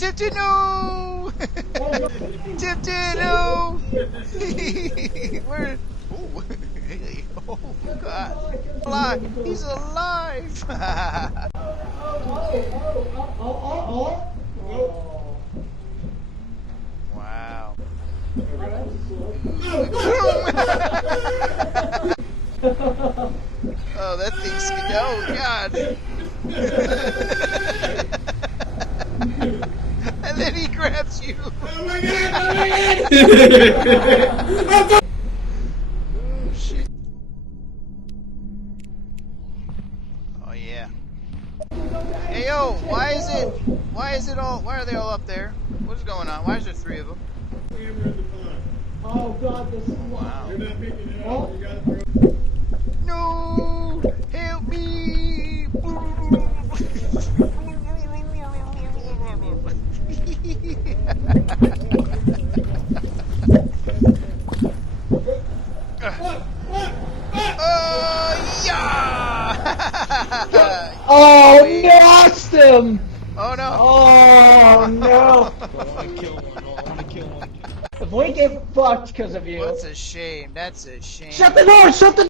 Tipton, no! Tipton, no! Where? Oh, hey, oh God! Alive! He's alive! Wow! Oh, that thing's oh God! And then he grabs you. Oh my God! Oh my God! Oh shit! Oh yeah. Hey yo, why is it all? Why are they all up there? What is going on? Why is there 3 of them? Oh God, this is Wow. You're not picking it up. You gotta throw. No! Help me! Oh yeah! Oh, lost him! Oh no! Oh no! I wanna kill one. I wanna kill one. If we get fucked because of you. That's a shame. That's a shame. Shut the door! Shut the